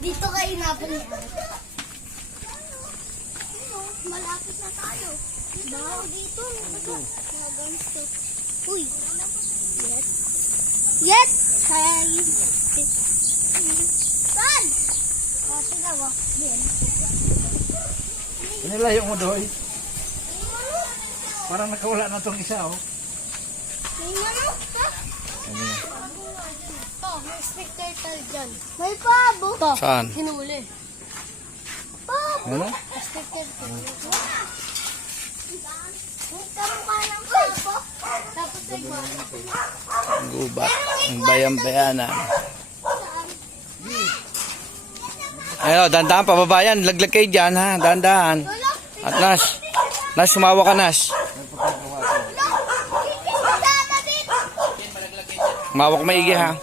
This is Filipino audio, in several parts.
Dito kayo napon niya. Malapit na tayo. Baho dito. Uy. Yes. Yes! Saan? O, tignan mo. Yan. Nilayo mo, Doy. Parang nakawala na itong isa, oh. May manok ka? Ano na? Oh, may stick turtle dyan. May pabo. To, Saan? hinuli. Pabo. Ano? Stick turtle. May kamukha ng pabo. Tapos ay Gubat. Ang bayang-bayanan. Ayun, dandahan, pababayan. Laglag kayo dyan, ha? Dandahan. At Nas, sumawa ka, Nas. Mawak maigi, ha?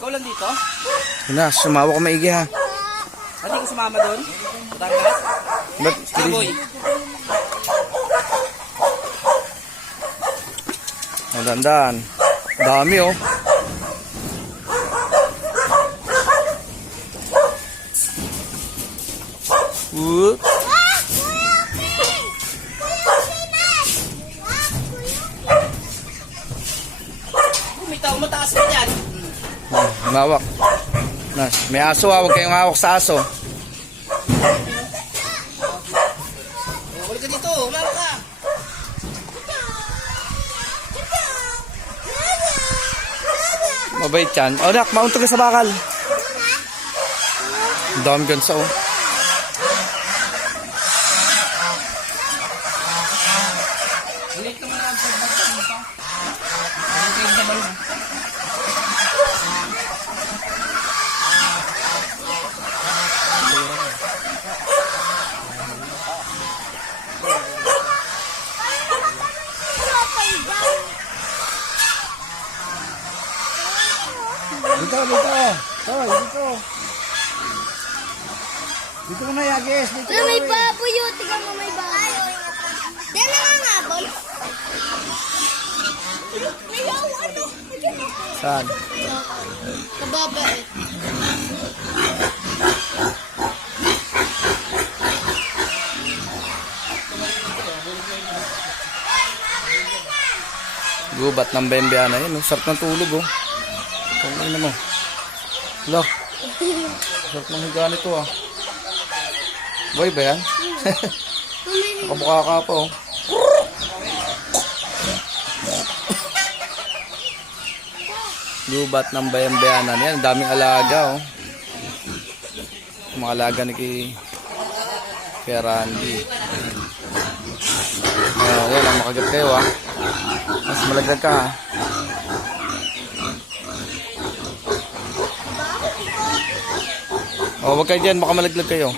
Ikaw lang dito? Nas, sumawa ka maigi, ha? Hindi ko sumama doon? Batangas? Ba't, Boy. dandahan. Dami, oh. Whoop. May tao mataas ka dyan. Mawak. Nas, may aso, ha? Huwag kayong hawak sa aso. Huwag ka dito. Umama ka. Mabait yan. O, nak, mauntog ka sa bakal. Ang dami gansa, oh. Ulit naman ang pagbagsak nito. Ulit kayo sa balon. Dito, dito. Toy, dito. Dito mo na, Yagis. Dito. May baboy yun. Tignan mo may baboy. Yan na nga nga, Bol. Mayaw, ano? Saan? Kababait. Gubat ng bembeana yun, oh. Sarap ng tulog, oh. Tungin mo. Look. Sarap ng higa nito, ah. Boy ba yan? Nakamukha ka pa, oh. Gubat ng bayang-bayanan yan. Ang daming alaga, oh. Mga alaga ni kay Randy. Yan ang makagat kayo, ah. Mas malagdag ka, ha. O, wag kayo dyan. Baka malaglag kayo.